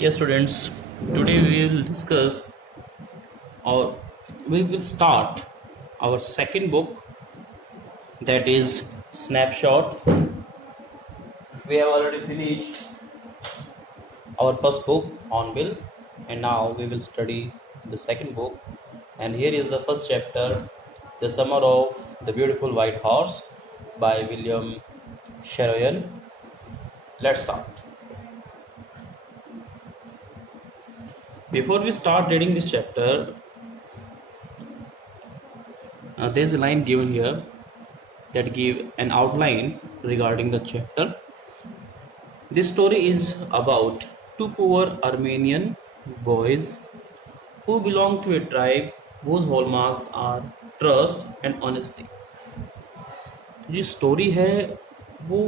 Yes, students, today we will discuss or we will start our second book, that is Snapshot. We have already finished our first book, Hornbill, and now we will study the second book. And here is the first chapter, The Summer of the Beautiful White Horse by William Sharoyan. Let's start. Before we start reading this chapter, there's a line given here that give an outline regarding the chapter. This story is about two poor Armenian boys who belong to a tribe whose hallmarks are trust and honesty. जो story है वो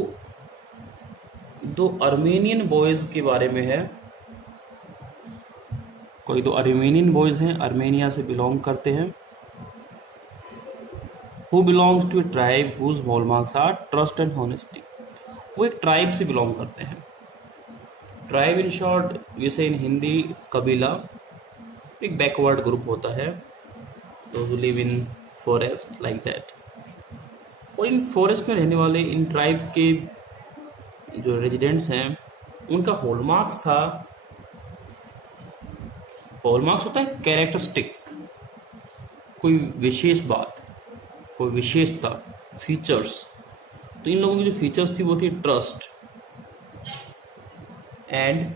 दो Armenian boys के बारे में है। कोई दो अर्मेनियन बॉयज़ हैं, अर्मेनिया से बिलोंग करते हैं। Who belongs to a tribe whose hallmarks are trust and honesty. वो एक ट्राइब से बिलोंग करते हैं। ट्राइब इन शॉर्ट जैसे इन हिंदी कबीला, एक बैकवर्ड ग्रुप होता है, those who live in forest like that। और इन फॉरेस्ट में रहने वाले इन ट्राइब के जो रेजिडेंट्स हैं उनका हॉलमार्क्स था, हॉलमार्क्स होता है कैरेक्टरिस्टिक, कोई विशेष बात, कोई विशेषता, फीचर्स। तो इन लोगों की जो फीचर्स थी वो थी ट्रस्ट एंड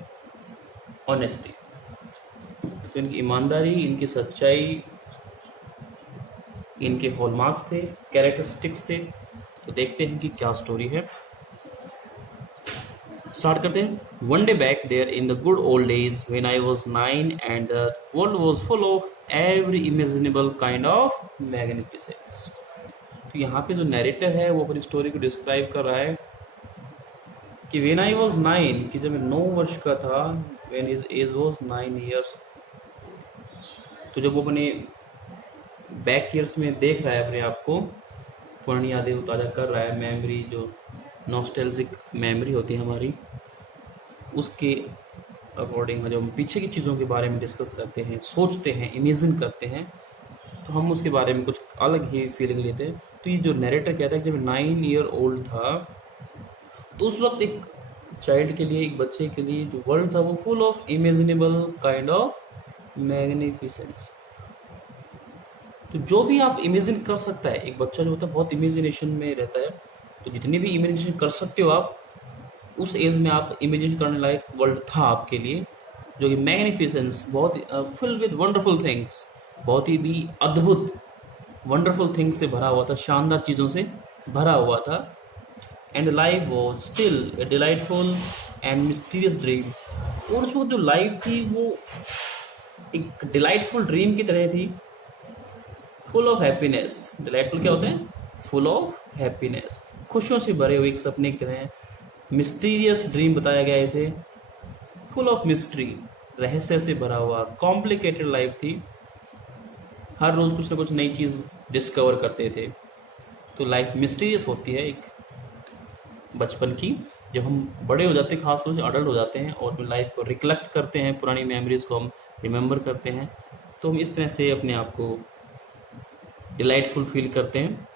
ऑनेस्टी। तो इनकी ईमानदारी, इनकी सच्चाई, इनके हॉलमार्क्स थे, कैरेक्टरिस्टिक्स थे। तो देखते हैं कि क्या स्टोरी है। स्टार्ट करते हैं। One day back there in the good old days when I was 9 and the world was full of every imaginable kind of magnificence. तो यहाँ पे जो नैरेटर है वो अपनी स्टोरी को डिस्क्राइब कर रहा है कि व्हेन आई वाज 9, कि जब मैं 9 वर्ष का था, when his age was 9 years. तो जब वो अपने बैक ईयर्स में देख रहा है अपने आप को, पुरानी यादें ताज़ा कर रहा है, मेमोरी जो नॉस्टैल्जिक मेमोरी होती है हमारी, उसके अकॉर्डिंग जब हम पीछे की चीज़ों के बारे में डिस्कस करते हैं, सोचते हैं, इमेजिन करते हैं, तो हम उसके बारे में कुछ अलग ही फीलिंग लेते हैं। तो ये जो नरेटर कहता है कि जब 9 ईयर ओल्ड था तो उस वक्त एक चाइल्ड के लिए, एक बच्चे के लिए जो वर्ल्ड था वो full of imaginable kind of magnificence. तो जो भी आप इमेजिन कर सकता है, एक बच्चा जो होता है बहुत इमेजिनेशन में रहता है। तो जितनी भी इमेजिनेशन कर सकते हो आप, उस एज में आप इमेजिन करने लायक वर्ल्ड था आपके लिए, जो कि मैग्निफिसेंस, बहुत फुल विद वंडरफुल थिंग्स, बहुत ही भी अद्भुत वंडरफुल थिंग्स से भरा हुआ था, शानदार चीज़ों से भरा हुआ था। And life was still a delightful and mysterious dream. और उस वक्त जो लाइफ थी वो एक डिलाइटफुल ड्रीम की तरह थी, फुल ऑफ हैप्पीनेस। डिलाइटफुल क्या होता है? फुल ऑफ हैप्पीनेस, खुशियों से भरे हुए एक सपने की तरह। मिस्टीरियस ड्रीम बताया गया इसे, फुल ऑफ मिस्ट्री, रहस्य से भरा हुआ कॉम्प्लिकेटेड लाइफ थी। हर रोज़ कुछ ना कुछ नई चीज़ डिस्कवर करते थे। तो लाइफ मिस्टीरियस होती है एक बचपन की। जब हम बड़े हो जाते हैं, खास तौर से अडल्ट हो जाते हैं और अपनी लाइफ को रिकलेक्ट करते हैं, पुरानी मेमोरीज़ को हम रिमेंबर करते हैं, तो हम इस तरह से अपने आप को डिलाइटफुल फील करते हैं।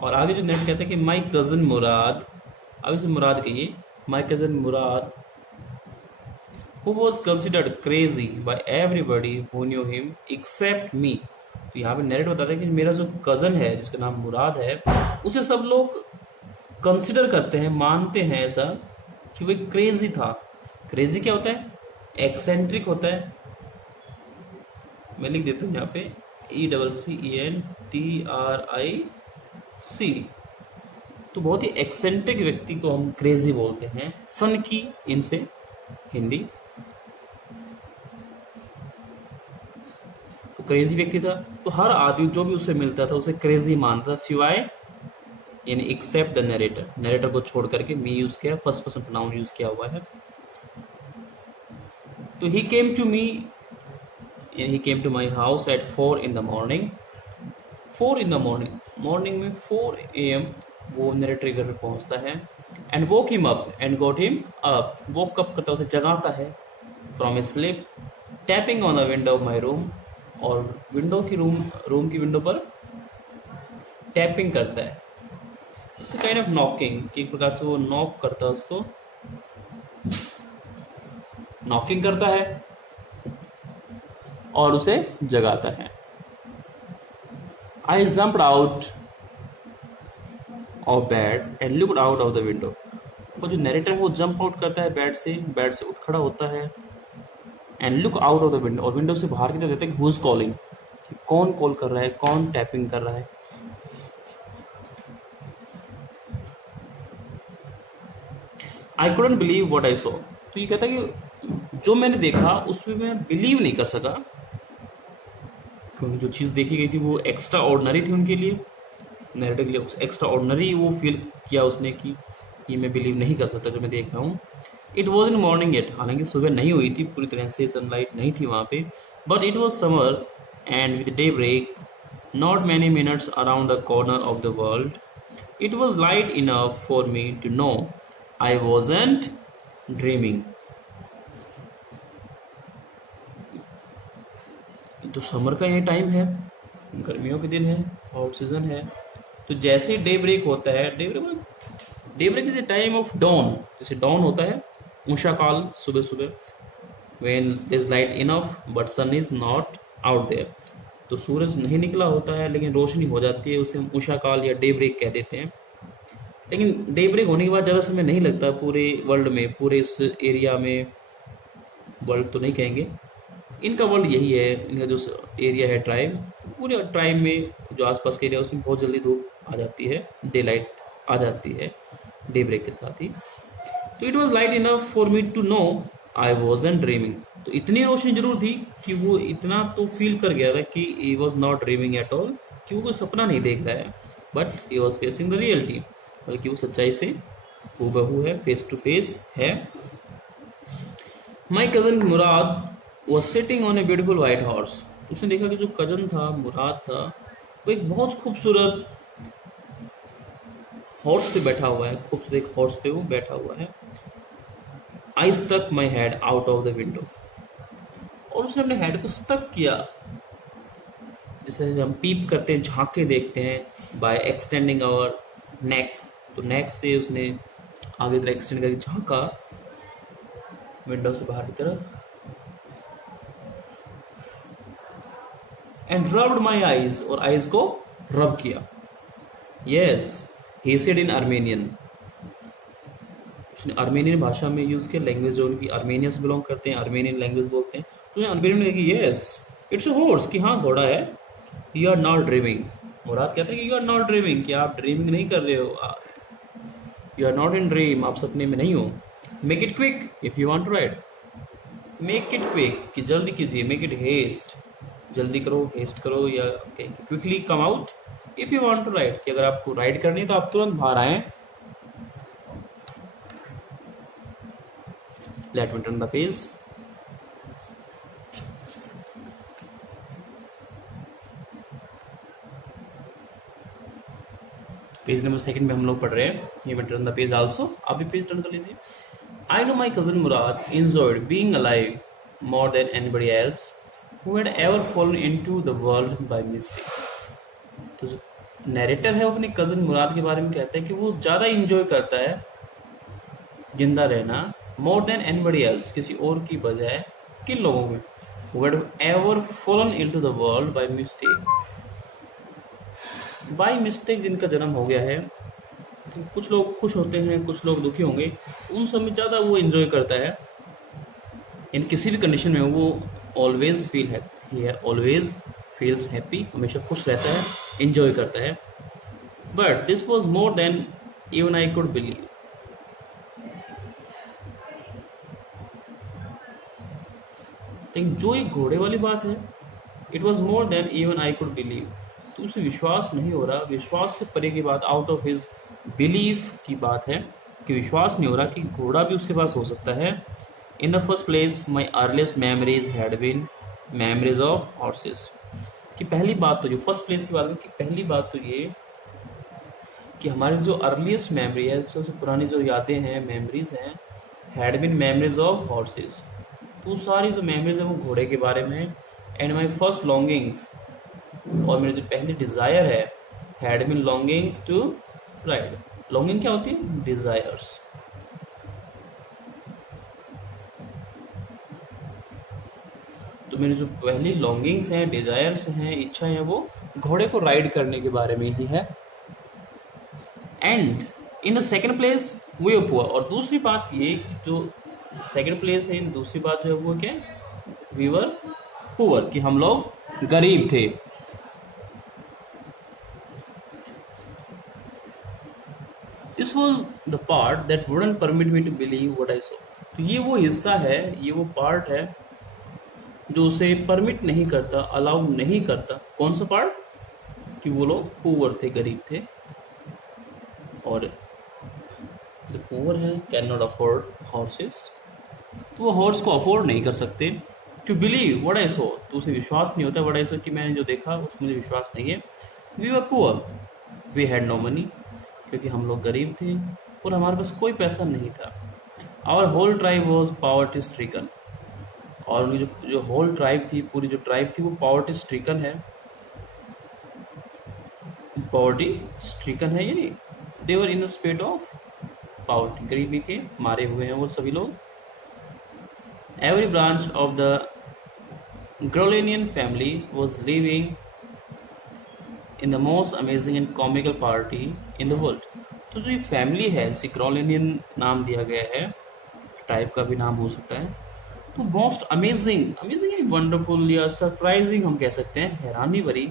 और आगे जो नेक्स्ट कहते हैं कि माई कज़न मुराद, अब इसे मुराद कहिए, माई cousin Murad who was considered crazy by everybody who knew him except me। तो यहाँ पे नैरेट बताता है कि मेरा जो कज़न है जिसका नाम मुराद है, उसे सब लोग कंसिडर करते हैं, मानते हैं ऐसा कि वो क्रेजी था। क्रेजी क्या होता है? एक्सेंट्रिक होता है। मैं लिख देता हूँ यहाँ पे ECCENTRIC। तो बहुत ही एक्सेंट्रिक व्यक्ति को हम क्रेजी बोलते हैं। सन की इनसे हिंदी। तो क्रेजी व्यक्ति था, तो हर आदमी जो भी उससे मिलता था उसे क्रेजी मानता था, सिवाय यानी एक्सेप्ट द नरेटर। नरेटर को छोड़ करके मी यूज किया, फर्स्ट पर्सन प्रोनाउन यूज किया हुआ है। तो he came to me, he came to my house at 4 in the morning। 4 in the morning, morning में 4 AM वो नरेटर घर पे पहुंचता है। And woke him up and got him up, woke up करता है, उसे जगाता है from A slip, tapping on the window of my room, और विंडो की रूम की विंडो पर टैपिंग करता है, काइंड ऑफ नॉकिंग, कि एक प्रकार से वो नॉक करता है, उसको नॉकिंग करता है और उसे जगाता है। आई jumped out of bed and looked out of the window. वो जो नैरेटर है वो जंप आउट करता है बेड से उठ खड़ा होता है, and look out of the window, और विंडो से बाहर की तरफ देखता है कि हु इज कॉलिंग, कौन कॉल कर रहा है, कौन टैपिंग कर रहा है। I couldn't believe what I saw, तो ये कहता है कि जो मैंने देखा उसमें मैं बिलीव नहीं कर सका, क्योंकि जो चीज़ देखी गई थी वो एक्स्ट्रा ऑर्डिनरी थी उनके लिए, नैरेटिव के लिए एक्स्ट्रा ऑर्डिनरी वो फील किया उसने कि ये मैं बिलीव नहीं कर सकता जो मैं देख रहा हूँ। It was in morning at, हालांकि सुबह नहीं हुई थी पूरी तरह से, सनलाइट नहीं थी वहाँ पे, but it was summer and with daybreak not many minutes around the corner of the world, it was light enough for me to know I wasn't dreaming. तो समर का ये टाइम है, गर्मियों के दिन है, हॉट सीजन है, तो जैसे डे ब्रेक होता है, daybreak is the time of dawn, जैसे डॉन होता है उषा काल, सुबह सुबह, when there is light enough but sun is not out there, तो सूरज नहीं निकला होता है लेकिन रोशनी हो जाती है, उसे हम उषा काल या डे ब्रेक कह देते हैं। लेकिन डे ब्रेक होने के बाद ज़्यादा समय नहीं लगता पूरे वर्ल्ड में, पूरे इस एरिया में, वर्ल्ड तो नहीं कहेंगे, इनका वर्ल्ड यही है, इनका जो एरिया है ट्राइब, पूरे ट्राइब में जो आसपास के एरिया उसमें बहुत जल्दी धूप आ जाती है, डे लाइट आ जाती है डे ब्रेक के साथ ही। तो it was light enough for me to know I wasn't dreaming, तो इतनी रोशनी जरूर थी कि वो इतना तो फील कर गया था कि he was not dreaming at all, कि वो कोई सपना नहीं देख रहा है, but he was facing the reality, बल्कि वो सच्चाई से हूबहू है, फेस टू फेस है। माई cousin Murad was sitting on a beautiful white horse, उसने देखा कि जो कजन था मुराद था वो एक बहुत खूबसूरत हॉर्स पे बैठा हुआ है, खूबसूरत एक हॉर्स पे वो बैठा हुआ है। I stuck my head out of the window, और उसने अपने हेड को स्टक किया, जैसे हम पीप करते हैं, झांक के देखते हैं, बाय एक्सटेंडिंग आवर नेक, तो नेक से उसने आगे तरह एक्सटेंड करके झांका विंडो से बाहर की तरफ, एंड रब्ड माई आईज, और आईज को रब किया। Yes, he said in Armenian, उसने आर्मेनियन भाषा में यूज किया, लैंग्वेज जो उनकी आर्मेनिया से बिलोंग करते हैं, आर्मेनियन लैंग्वेज बोलते हैं, तो उसने आर्मेनियन में कहा यस इट्स अ हॉर्स, कि हाँ घोड़ा है, यू आर नॉट ड्रीमिंग। मुराद कहते हैं कि यू आर नॉट ड्रीमिंग, कि आप ड्रीमिंग नहीं कर रहे हो, you are not in dream, आप सपने में नहीं हो। Make it quick if you want to ride, make it quick, कि जल्दी कीजिए, मेक इट हेस्ट, जल्दी करो, हेस्ट करो, या quickly come out if you want to ride, कि अगर आपको राइड करनी है तो आप तुरंत बाहर आए। Let me turn the page. Page number second में हम लोग पढ़ रहे हैं, ये मैं टर्न द पेज आल्सो, आप भी पेज टर्न कर लीजिए। I know my cousin Murad enjoyed being alive more than anybody else who had ever fallen into the world by mistake। तो नैरेटर है वो अपने कजन मुराद के बारे में कहता है कि वो ज़्यादा इंजॉय करता है जिंदा रहना, मोर देन एनीबडी एल्स, किसी और की बजाय, किन लोगों में, who had ever fallen into the world by mistake, by mistake जिनका जन्म हो गया है। तो कुछ लोग खुश होते हैं, कुछ लोग दुखी होंगे, उन सब में ज़्यादा वो एंजॉय करता है, इन किसी भी कंडीशन में वो ऑलवेज फील हैप्पी है, ऑलवेज फील्स हैप्पी, हमेशा खुश रहता है, एंजॉय करता है। But this was more than even I could believe, लेकिन जो एक घोड़े वाली बात है, it was more than even I could believe, तो उसे विश्वास नहीं हो रहा, विश्वास से परे की बात, आउट ऑफ हिज बिलीफ की बात है, कि विश्वास नहीं हो रहा कि घोड़ा भी उसके पास हो सकता है। In the first place my earliest memories had been memories of horses, कि पहली बात तो, जो फर्स्ट प्लेस की बात है, कि पहली बात तो ये कि हमारी जो अर्लीस्ट मेमोरी है, सबसे पुरानी जो यादें हैं, मेमोरीज हैं, had been memories of horses. तो सारी जो मेमोरीज है वो घोड़े के बारे में। एंड माई फर्स्ट लॉन्गिंग्स, और मेरी जो पहली डिज़ायर है, had been longings to ride. Longing क्या होती है? डिज़ायर्स। तो मेरी जो पहली लॉन्गिंग्स हैं, डिजायर्स हैं, इच्छा है, वो घोड़े को राइड करने के बारे में ही है। And in the second place we were poor. और दूसरी बात ये, जो सेकेंड प्लेस है, दूसरी बात जो है वो क्या, वी वर पुअर, कि हम लोग गरीब थे। This was the part that wouldn't permit me to believe what I saw. तो ये वो हिस्सा है, ये वो पार्ट है जो उसे परमिट नहीं करता, अलाउ नहीं करता। कौन सा पार्ट? कि वो लोग पुअर थे, गरीब थे, और जो पुअर है कैन नॉट अफोर्ड हॉर्सेस, तो वो हॉर्स को अफोर्ड नहीं कर सकते। To believe what I saw, तो उसे विश्वास नहीं होता व्हाट आई सॉ, कि मैंने जो देखा उसमें मुझे विश्वास नहीं है। We were poor, we had no money, क्योंकि हम लोग गरीब थे और हमारे पास कोई पैसा नहीं था। Our whole tribe was poverty stricken, और उनकी जो होल ट्राइब थी, पूरी जो ट्राइब थी, वो पॉवर्टी स्ट्रिकन है। पॉवर्टी स्ट्रिकन है, यानी they were in the state of poverty, गरीबी के मारे हुए हैं वो सभी लोग। Every branch of the Garoghlanian family was living in the most amazing and comical party in the world. तो जो ये फैमिली है, इसे ग्रोलेनियन नाम दिया गया है, ट्राइब का भी नाम हो सकता है। तो मोस्ट अमेजिंग, अमेजिंग यानी वंडरफुल या सरप्राइजिंग हम कह सकते हैं, हैरानी भरी,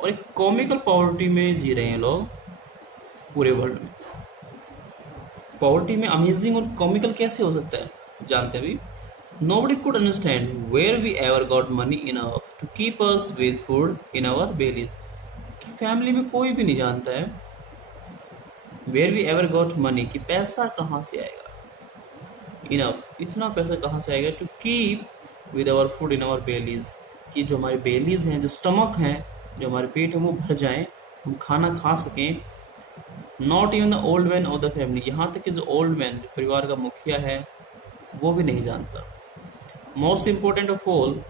और एक कॉमिकल पॉवर्टी में जी रहे हैं लोग पूरे वर्ल्ड में। पॉवर्टी में अमेजिंग और कॉमिकल कैसे हो सकता है, जानते हैं भी। Nobody could understand where we ever got money enough to keep us with food in our bellies। कि फैमिली में कोई भी नहीं जानता है where we ever got money, कि पैसा कहाँ से आएगा, enough, इतना पैसा कहाँ से आएगा, to keep with our food in our bellies, कि जो हमारे बेलीज हैं, जो स्टमक हैं, जो हमारे पेट है, वो भर जाएं, हम खाना खा सकें। Not even the old man of the family, यहाँ तक कि जो ओल्ड मैन, जो परिवार का मुखिया है, वो भी नहीं जानता। Most important of all,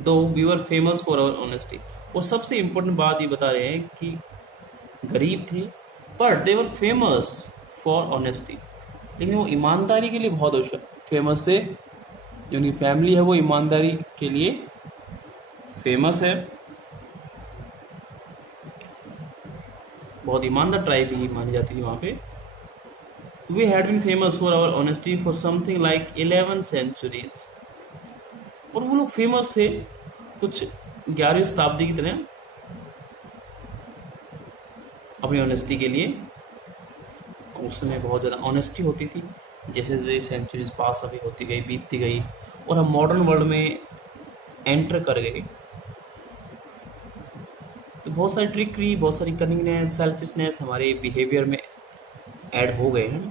though we were famous for our honesty. और सबसे इम्पोर्टेंट बात ये बता रहे हैं कि गरीब थे, but they were famous for honesty, लेकिन वो ईमानदारी के लिए बहुत फेमस थे। जो उनकी फैमिली है वो ईमानदारी के लिए फेमस है, बहुत ईमानदार ट्राइब ही मानी जाती थी वहाँ पे। We had been famous for our honesty for something like 11 centuries। और वो लोग फेमस थे कुछ 11वीं शताब्दी की तरह अपनी ऑनेस्टी के लिए। उस समय बहुत ज़्यादा ऑनेस्टी होती थी, जैसे जैसे सेंचुरीज पास अभी होती गई, बीतती गई, और हम मॉडर्न वर्ल्ड में एंटर कर गए, तो बहुत सारी ट्रिकरी, बहुत सारी कनिंगनेस, सेल्फिशनेस हमारे बिहेवियर में ऐड हो गए हैं।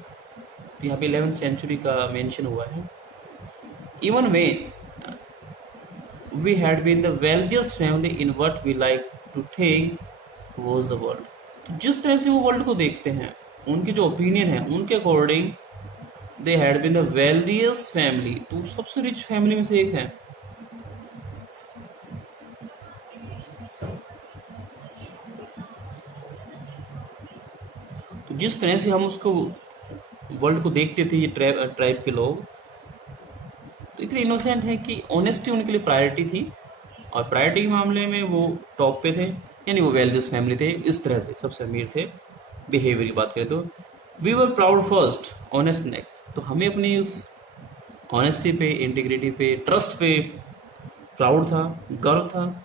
तो यहाँ पे 11th सेंचुरी का मेंशन हुआ है। Even way we had been the wealthiest family in what we like to think was the world. तो जिस तरह से वो वर्ल्ड को देखते हैं, उनके जो ओपिनियन है, उनके according they had been the wealthiest family, तो सबसे रिच फैमिली में से एक है। तो जिस तरह से हम उसको वर्ल्ड को देखते थे, ये ट्राइब के लोग, तो इतने इनोसेंट है कि ऑनेस्टी उनके लिए प्रायोरिटी थी, और प्रायोरिटी के मामले में वो टॉप पे थे, यानी वो वेल्थिएस्ट फैमिली थे, इस तरह से सबसे अमीर थे। बिहेवियर की बात करें तो we were proud first, honest next. तो हमें अपनी उस ऑनेस्टी पे, इंटीग्रिटी पे, ट्रस्ट पे प्राउड था, गर्व था।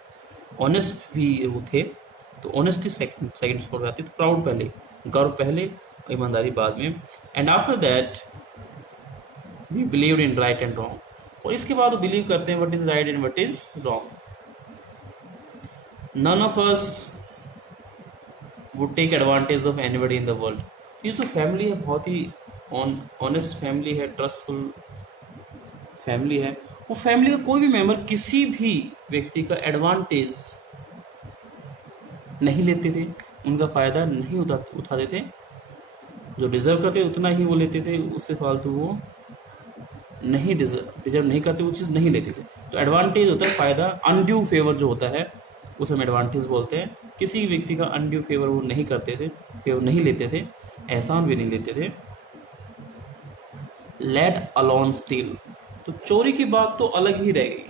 ऑनेस्ट भी वो थे, तो ऑनेस्टी सेकंड स्पॉट पे आती, तो प्राउड पहले, गर्व पहले, ईमानदारी बाद में। And after that we believe in right and wrong. और इसके बाद वो बिलीव करते हैं what is right and what is wrong. None of us would take advantage of anybody in the world. ये जो फैमिली है बहुत ही ऑनेस्ट फैमिली है, ट्रस्टफुल फैमिली है। वो फैमिली का कोई भी मेंबर किसी भी व्यक्ति का एडवांटेज नहीं लेते थे, उनका फ़ायदा नहीं उठाते थे, जो डिज़र्व करते उतना ही वो लेते थे, उससे फालतू वो नहीं डिज़र्व नहीं करते, वो चीज़ नहीं लेते थे। तो एडवांटेज होता है फ़ायदा, अनड्यू फेवर जो होता है उसे हम एडवांटेज बोलते हैं। किसी व्यक्ति का अनड्यू फेवर वो नहीं करते थे, फेवर नहीं लेते थे, एहसान भी नहीं लेते थे। लेट अलोन स्टील, तो चोरी की बात तो अलग ही रह गई,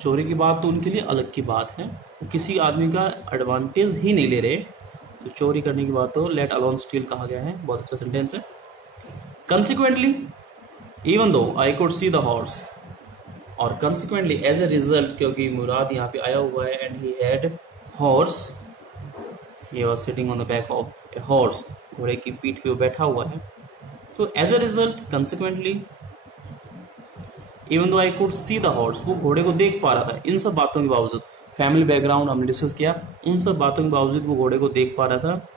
चोरी की बात तो उनके लिए अलग की बात है, वो किसी आदमी का एडवांटेज ही नहीं ले रहे, तो चोरी करने की बात तो लेट अलोन स्टील कहा गया है। बहुत अच्छा सेंटेंस है। Consequently even though I could see the horse, और कंसिक्वेंटली एज ए रिजल्ट, क्योंकि मुराद यहाँ पे आया हुआ है and he had horse, he was sitting on the back of a horse, घोड़े की पीठ पे वो बैठा हुआ है, तो as a result consequently even though I could see the horse, वो घोड़े को देख पा रहा था। इन सब बातों के बावजूद, फैमिली बैकग्राउंड हमने डिस्कस किया, उन सब बातों के बावजूद वो घोड़े को देख पा रहा था।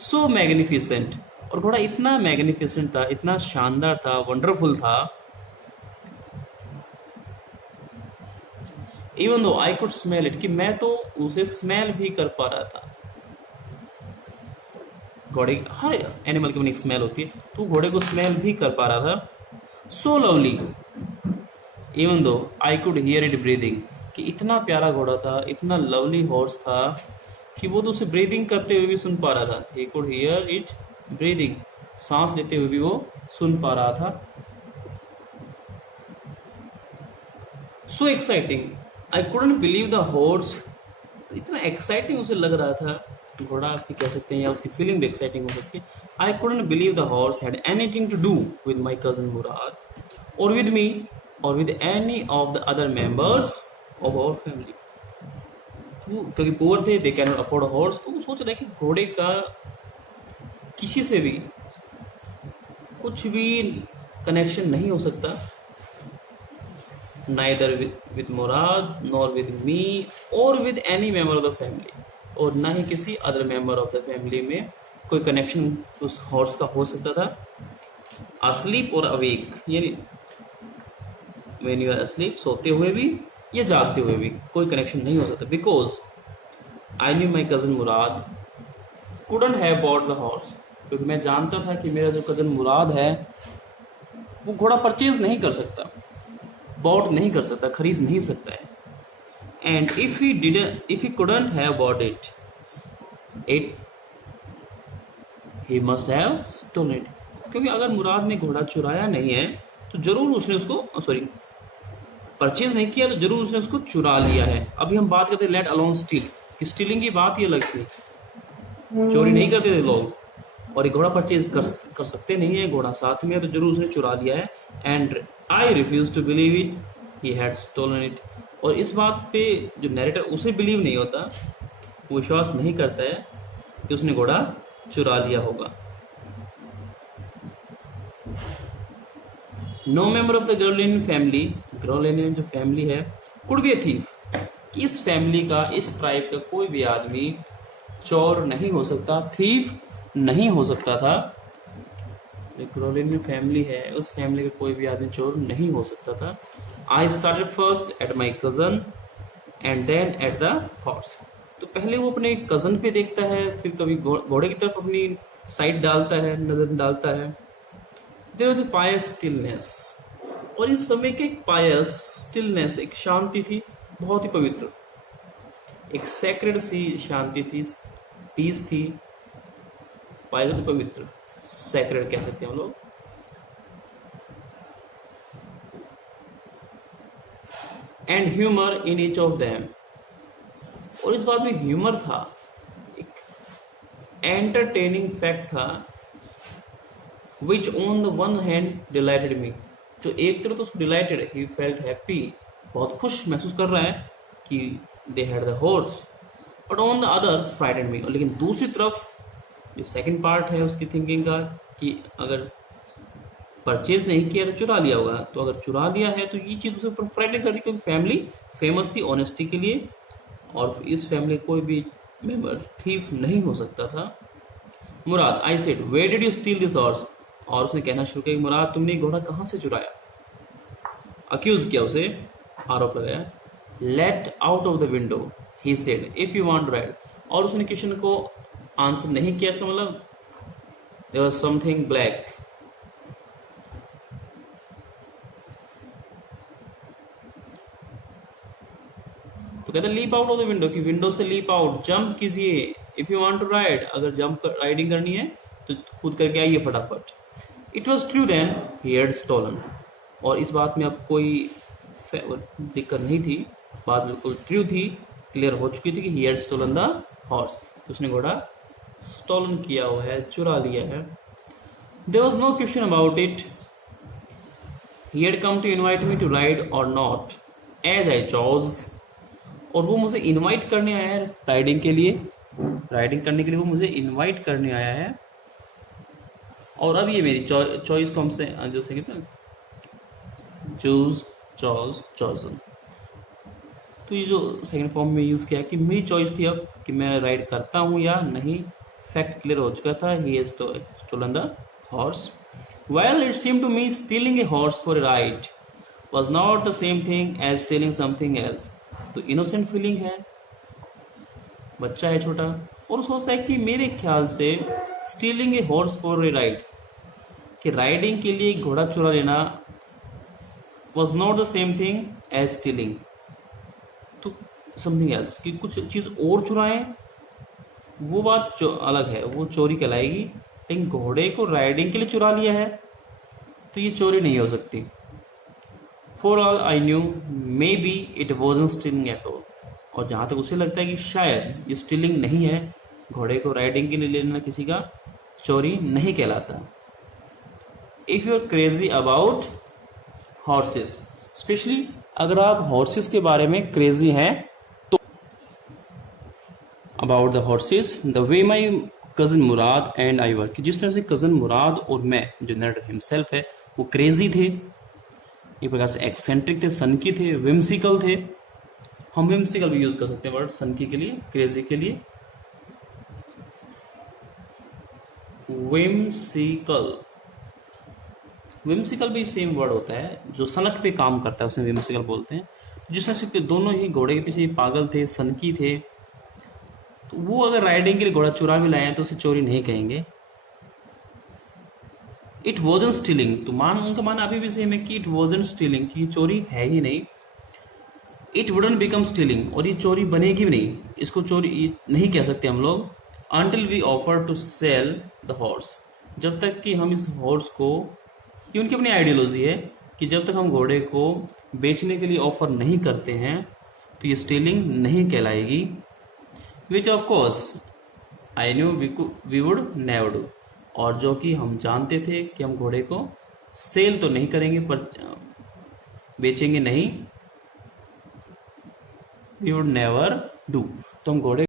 सो मैग्निफिसेंट, और घोड़ा इतना मैग्निफिसेंट था, इतना शानदार था, वंडरफुल था। Even though I could smell it, कि मैं तो उसे स्मेल भी कर पा रहा था। घोड़े, हर एनिमल की अपनी एक स्मेल होती है, तो घोड़े को स्मेल भी कर पा रहा था। So lovely even though I could hear it breathing, कि इतना प्यारा घोड़ा था, इतना लवली हॉर्स था कि वो तो उसे ब्रीदिंग करते हुए भी सुन पा रहा था। He could hear it breathing, सांस लेते हुए भी वो सुन पा रहा था। So exciting I couldn't believe the horse, इतना एक्साइटिंग उसे लग रहा था, घोड़ा आप भी कह सकते हैं, या उसकी फीलिंग भी एक्साइटिंग हो सकती है। I couldn't believe the horse had anything to do with my cousin Mourad और विद मी और with any of the other members of our family. क्योंकि पुअर थे, they can not afford a horse, तो वो सोच रहे कि घोड़े का किसी से भी कुछ भी कनेक्शन नहीं हो सकता, neither with Mourad nor with me और with any member of the family, और ना ही किसी other member of the family में कोई कनेक्शन उस हॉर्स का हो सकता था। अस्लीप और अवेक, यानी व्हेन यू आर अस्लीप, सोते हुए भी या जागते हुए भी कोई कनेक्शन नहीं हो सकता। Because I knew my cousin Murad couldn't have bought the horse, क्योंकि मैं जानता था कि मेरा जो कजन मुराद है वो घोड़ा परचेज नहीं कर सकता, बॉट नहीं कर सकता, खरीद नहीं सकता है। And if he couldn't have bought it he must have stolen it, क्योंकि अगर मुराद ने घोड़ा चुराया नहीं है तो जरूर उसने उसको परचेज नहीं किया, तो जरूर उसने उसको चुरा लिया है। अभी हम बात करते हैं लेट अलोन स्टील, कि स्टीलिंग की बात ही अलग थी, चोरी नहीं करते थे लोग, और ये घोड़ा परचेज कर सकते नहीं है, घोड़ा साथ में है, तो जरूर उसने चुरा लिया है। And I refuse to believe it he had stolen it, और इस बात पे जो नैरेटर उसे बिलीव नहीं होता, वो विश्वास नहीं करता है कि उसने घोड़ा चुरा लिया होगा। No member of the Garoghlanian family, Garoghlanian जो फैमिली है, कुड बी ए थीफ, कि इस फैमिली का, इस ट्राइब का कोई भी आदमी चोर नहीं हो सकता, थीफ नहीं हो सकता था। ग्रोलियन फैमिली है, उस फैमिली का कोई भी आदमी चोर नहीं हो सकता था। I started first at my cousin and then at the horse, तो पहले वो अपने कजन पे देखता है, फिर कभी घोड़े की तरफ अपनी साइड डालता है, नजर डालता है। There was a pious stillness, और इस समय के एक पायस स्टिलनेस, एक शांति थी, बहुत ही पवित्र, एक सैक्रेड सी शांति थी, पीस थी। पायस तो पवित्र, सैक्रेड कह सकते हैं हम लोग। And humour in each of them, और इस बात में ह्यूमर था, एक एंटरटेनिंग फैक्ट था। Which on the one hand delighted me, जो एक तरफ तो उसको डिलाइटेड, ही फेल्ट हैप्पी, बहुत खुश महसूस कर रहा है कि they had the horse, but on the other frightened me, और लेकिन दूसरी तरफ जो सेकंड पार्ट है उसकी थिंकिंग का, कि अगर परचेज नहीं किया तो चुरा लिया होगा, तो अगर चुरा लिया है तो ये चीज़ उसे फ्राइटेड कर रही, क्योंकि फैमिली फेमस थी ऑनेस्टी के लिए, और इस फैमिली कोई भी मेंबर थीफ नहीं हो सकता था। Mourad, I said where did you steal this horse, और उसने कहना शुरू किया, मुराद तुमने घोड़ा कहाँ से चुराया, अक्यूज किया उसे, आरोप लगाया। Let out of the window he said if you want to ride, और उसने क्वेश्चन को आंसर नहीं किया, इसका मतलब देयर वाज समथिंग ब्लैक। तो कहते leap out of the window, कि विंडो से लीप आउट, जंप कीजिए। If you want to ride, अगर जंप राइडिंग करनी है तो कूद करके आइए फटाफट। It was true then he had stolen, और इस बात में अब कोई दिक्कत नहीं थी, बात बिल्कुल ट्रू थी, क्लियर हो चुकी थी कि he had stolen the horse, उसने घोड़ा स्टोलन किया हुआ है, चुरा लिया है। There was no question about it, he had come to invite me to ride और नॉट एज आई चॉज, और वो मुझे इनवाइट करने आया है राइडिंग के लिए, राइडिंग करने के लिए वो मुझे इनवाइट करने आया है। और अब ये मेरी चॉइस को हमसे जो से कहते हैं चूज, चॉज, चॉजन, तो ये जो सेकंड फॉर्म में यूज किया कि मेरी चॉइस थी अब कि मैं राइड करता हूं या नहीं। फैक्ट क्लियर हो चुका था, he has stolen the horse. While it seemed to me stealing a horse for a ride was not the same thing as stealing something else, तो इनोसेंट फीलिंग है, बच्चा है छोटा, और सोचता है कि मेरे ख्याल से stealing a horse for a ride, कि राइडिंग के लिए घोड़ा चुरा लेना was not the same thing as stealing, तो समथिंग एल्स, कि कुछ चीज़ और चुराएं वो बात अलग है, वो चोरी कहलाएगी। लेकिन घोड़े को राइडिंग के लिए चुरा लिया है तो ये चोरी नहीं हो सकती। For all I knew may be it wasn't stealing at all, और जहाँ तक उसे लगता है कि शायद ये स्टीलिंग नहीं है, घोड़े को राइडिंग के लिए लेना किसी का चोरी नहीं कहलाता। If you are crazy about horses, specially अगर आप हॉर्सेस के बारे में क्रेजी हैं तो, about the horses the way my cousin Mourad and I were, कि जिस तरह से कज़न मुराद और मैं, जो नरेटर हिमसेल्फ है, वो क्रेजी थे, एक प्रकार से एक्सेंट्रिक थे, सनकी थे, विम्सिकल थे। हम विम्सिकल भी यूज कर सकते हैं वर्ड सनकी के लिए, क्रेजी के लिए। विम्सिकल, विम्सिकल भी सेम वर्ड होता है, जो सनक पे काम करता है उसे विम्सिकल बोलते हैं। जिस तरह से दोनों ही घोड़े के पीछे पागल थे, सनकी थे, तो वो अगर राइडिंग के लिए घोड़ा चुरा भी लाए हैं तो उसे चोरी नहीं कहेंगे। इट वॉजंट स्टीलिंग, तो उनका मानना अभी भी सेम है कि इट वॉजंट स्टीलिंग, कि चोरी है ही नहीं। इट वुडंट बिकम स्टीलिंग, और ये चोरी बनेगी भी नहीं, इसको चोरी नहीं कह सकते हम लोग। Until we offer to sell the horse, जब तक कि हम इस हॉर्स को, ये उनकी अपनी आइडियोलॉजी है कि जब तक हम घोड़े को बेचने के लिए ऑफर नहीं करते हैं तो ये स्टीलिंग नहीं कहलाएगी। Which of course I knew we would never do, और जो कि हम जानते थे कि हम घोड़े को सेल तो नहीं करेंगे, पर बेचेंगे नहीं, वी वुड नेवर डू, तो हम घोड़े